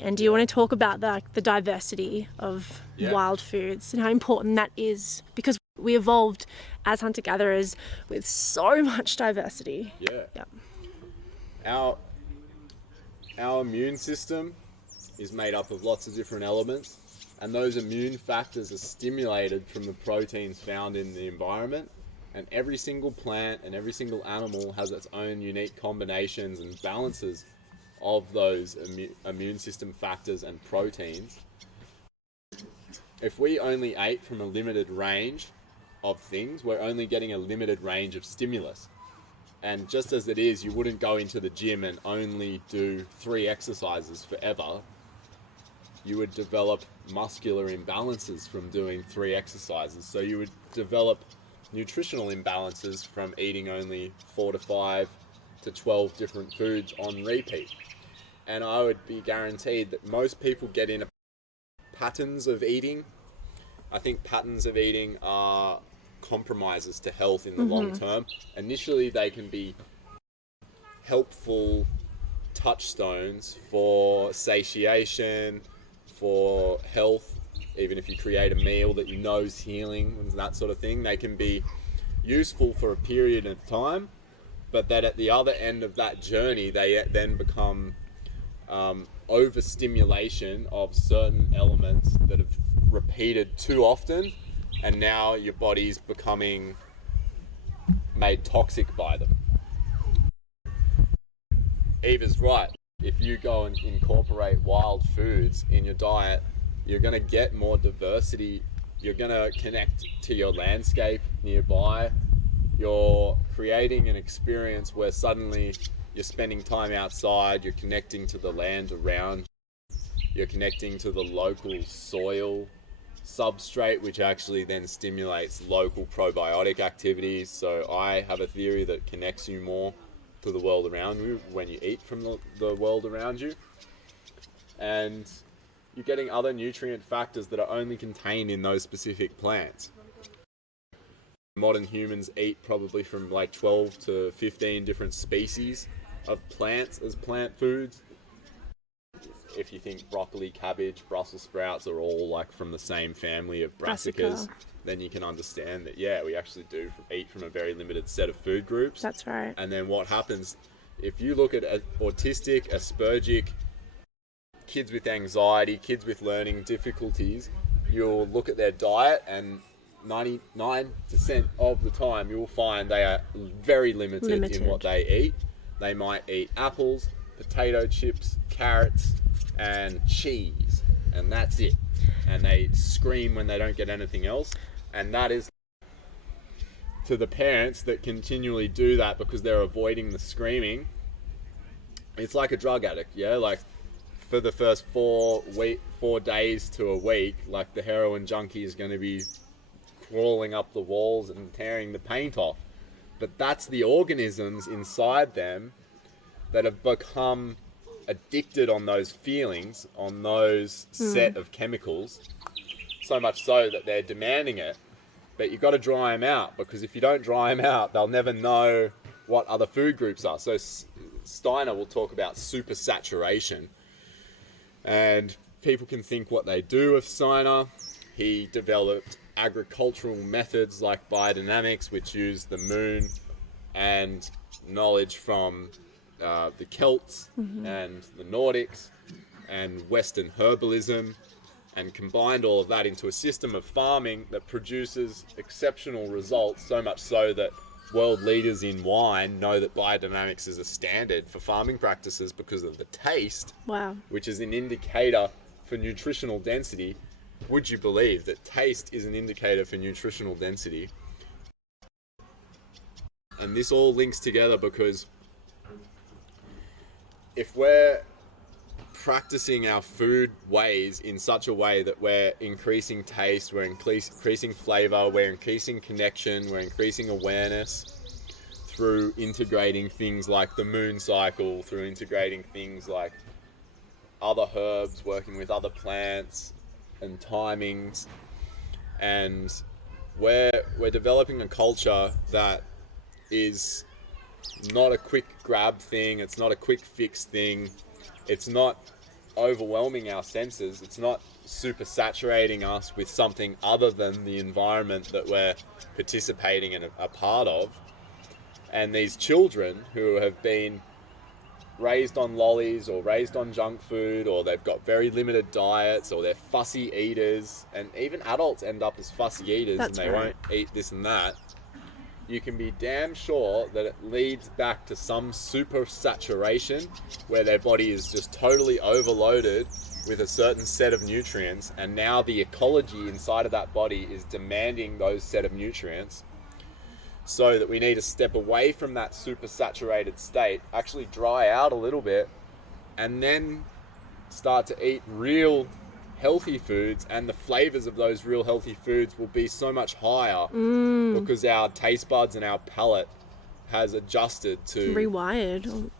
And do you want to talk about the diversity of wild foods and how important that is? Because we evolved as hunter-gatherers with so much diversity. Our immune system is made up of lots of different elements, and those immune factors are stimulated from the proteins found in the environment. And every single plant and every single animal has its own unique combinations and balances of those immune system factors and proteins. If we only ate from a limited range of things, we're only getting a limited range of stimulus. And just as it is, you wouldn't go into the gym and only do 3 exercises forever. You would develop muscular imbalances from doing 3 exercises. So you would develop nutritional imbalances from eating only 4 to 5 to 12 different foods on repeat. And I would be guaranteed that most people get in patterns of eating. I think patterns of eating are compromises to health in the long term. Initially, they can be helpful touchstones for satiation, for health. Even if you create a meal that you know is healing and that sort of thing, they can be useful for a period of time, but that at the other end of that journey, they then become overstimulation of certain elements that have repeated too often, and now your body's becoming made toxic by them. Eva's right. If you go and incorporate wild foods in your diet, you're going to get more diversity. You're going to connect to your landscape nearby. You're creating an experience where suddenly you're spending time outside, you're connecting to the land around, you're connecting to the local soil substrate, which actually then stimulates local probiotic activities. So I have a theory that connects you more to the world around you when you eat from the world around you. And you're getting other nutrient factors that are only contained in those specific plants. Modern humans eat probably from like 12 to 15 different species of plants as plant foods. If you think broccoli, cabbage, Brussels sprouts are all like from the same family of brassicas, then you can understand that, we actually do eat from a very limited set of food groups. That's right. And then what happens, if you look at autistic, Aspergic, kids with anxiety, kids with learning difficulties, you'll look at their diet and 99% of the time you'll find they are very limited in what they eat. They might eat apples, potato chips, carrots, and cheese, and that's it. And they scream when they don't get anything else. And that is to the parents that continually do that because they're avoiding the screaming. It's like a drug addict, like for the first 4 days to a week, like the heroin junkie is going to be crawling up the walls and tearing the paint off. But that's the organisms inside them that have become addicted on those feelings, on those set of chemicals, so much so that they're demanding it. But you've got to dry them out, because if you don't dry them out, they'll never know what other food groups are. So Steiner will talk about supersaturation, and people can think what they do with Steiner. He developed agricultural methods like biodynamics, which use the moon and knowledge from the Celts and the Nordics and Western herbalism, and combined all of that into a system of farming that produces exceptional results, so much so that world leaders in wine know that biodynamics is a standard for farming practices because of the taste, which is an indicator for nutritional density. Would you believe that taste is an indicator for nutritional density? And this all links together because if we're practicing our food ways in such a way that we're increasing taste, we're increasing flavor, we're increasing connection, we're increasing awareness through integrating things like the moon cycle, through integrating things like other herbs, working with other plants and timings, and we're developing a culture that is not a quick grab thing, it's not a quick fix thing, it's not overwhelming our senses. It's not super saturating us with something other than the environment that we're participating in a part of. And these children who have been raised on lollies or raised on junk food, or they've got very limited diets, or they're fussy eaters, and even adults end up as fussy eaters. That's and they right. won't eat this and that. You can be damn sure that it leads back to some super saturation where their body is just totally overloaded with a certain set of nutrients, and now the ecology inside of that body is demanding those set of nutrients, so that we need to step away from that super saturated state, actually dry out a little bit, and then start to eat real healthy foods, and the flavors of those real healthy foods will be so much higher because our taste buds and our palate has adjusted to Rewired.